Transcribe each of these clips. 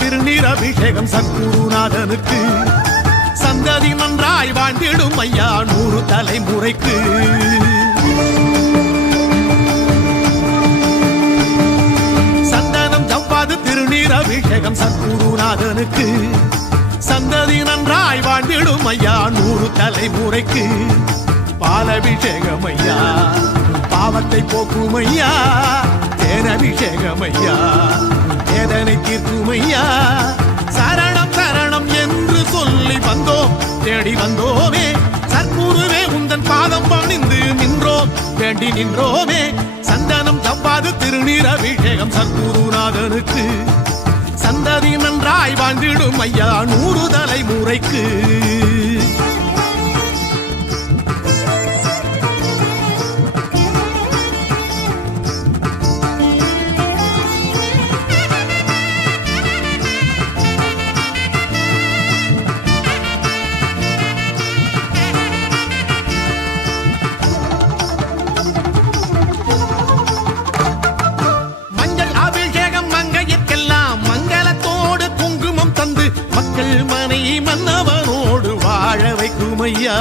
திருநீர் அபிஷேகம் சத்குருநாதனுக்கு சந்ததி நன்றாய் வாழ்ந்திடும் ஐயா 100 தலைமுறைக்கு. சந்தனம் ஜவ்வாது திருநீர் அபிஷேகம் சத்குருநாதனுக்கு சந்ததி நன்றாய் வாழ்ந்திடும் ஐயா 100 தலைமுறைக்கு. பாலபிஷேகம் ஐயா பாவத்தை போக்கும் ஐயா, தேனபிஷேகம் ஐயா வேதனை தீர்க்கும் ஐயா. சரணம் சரணம் என்று சொல்லி வந்தோம், தேடி வந்தோமே சத்குருவே உந்தன் பாதம் பணிந்து நின்றோம், வேண்டி நின்றோமே. சந்தனம் ஜவ்வாது திருநீர் அபிஷேகம் சத்குருநாதனுக்கு சந்ததி நன்றாய் வாழ்ந்திடும் ஐயா 100 தலைமுறைக்கு. மன்னவனோடு வாழ வைக்கும் ஐயா.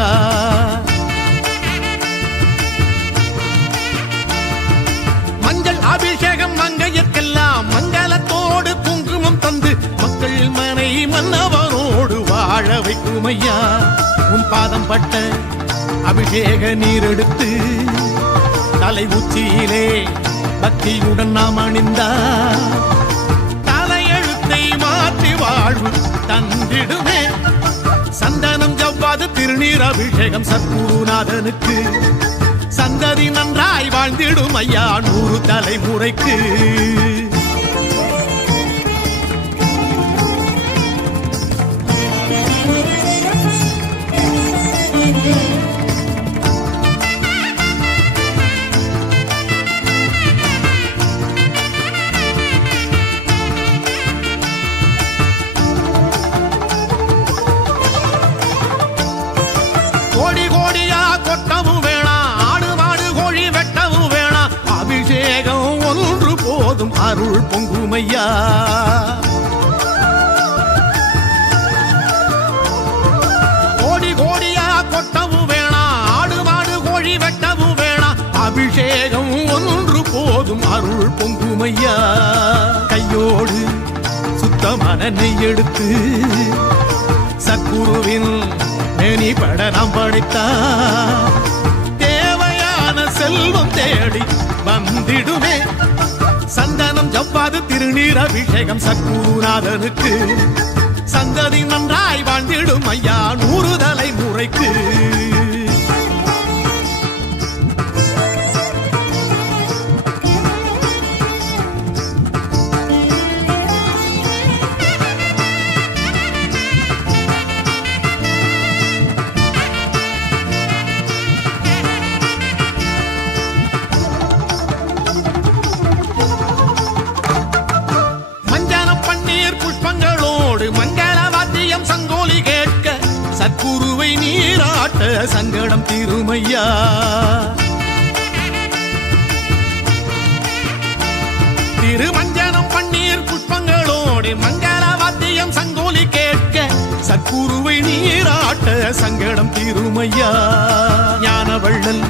மஞ்சள் அபிஷேகம் மங்கையர்க்கெல்லாம் மங்களத்தோடு குங்குமம் தந்து மக்கள் மனை மன்னவனோடு வாழ வைக்கும் ஐயா. உன் பாதம் பட்ட அபிஷேக நீர் எடுத்து தலை உச்சியிலே பக்தியுடன் நாம் அணிந்தார் தலையெழுத்தை மாற்றி வாழ்வு தந்திடுமே. சந்தனம் ஜவ்வாது திருநீர் அபிஷேகம் சத்குருநாதனுக்கு சந்ததி நன்றாய் வாழ்ந்திடும் ஐயா 100 தலைமுறைக்கு. அருள் பொங்குமையா. கோடி கோடியா கொட்டவும் வேணா, ஆடு மாடு கோழி வெட்டவும் வேணா, அபிஷேகம் ஒன்று போதும் அருள் பொங்குமையா. கையோடு சுத்தமான நெய் எடுத்து சத்குருவின் மேனி பட நாம் படைத்தா தேவையான செல்வம் தேடி வந்திடுமே. சந்தனம் ஜவ்வாது திருநீர் அபிஷேகம் சத்குருநாதனுக்கு சந்ததி நன்றாய் வாழ்ந்திடும் ஐயா 100 தலைமுறைக்கு. சத்குருவை நீராட்ட சங்கடம் தீருமையா. திருமஞ்சனம் பன்னீர் புஷ்பங்களோடு மங்கள வாத்தியம் சங்கோலி கேட்க சத்குருவை நீராட்ட சங்கடம் தீருமையா. ஞான வள்ளல்